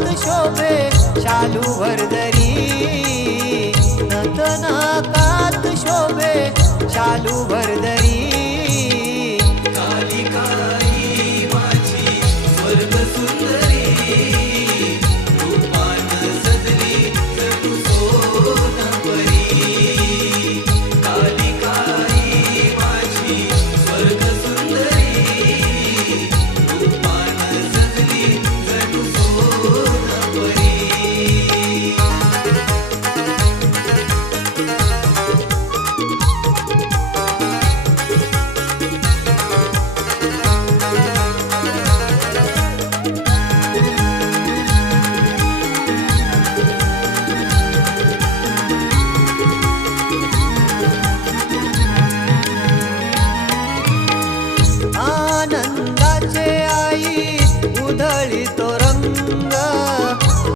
नात शोभे चालू भरदरी नत शोभे चालू भरदरी काली काली माझी स्वर्ग सुंदरी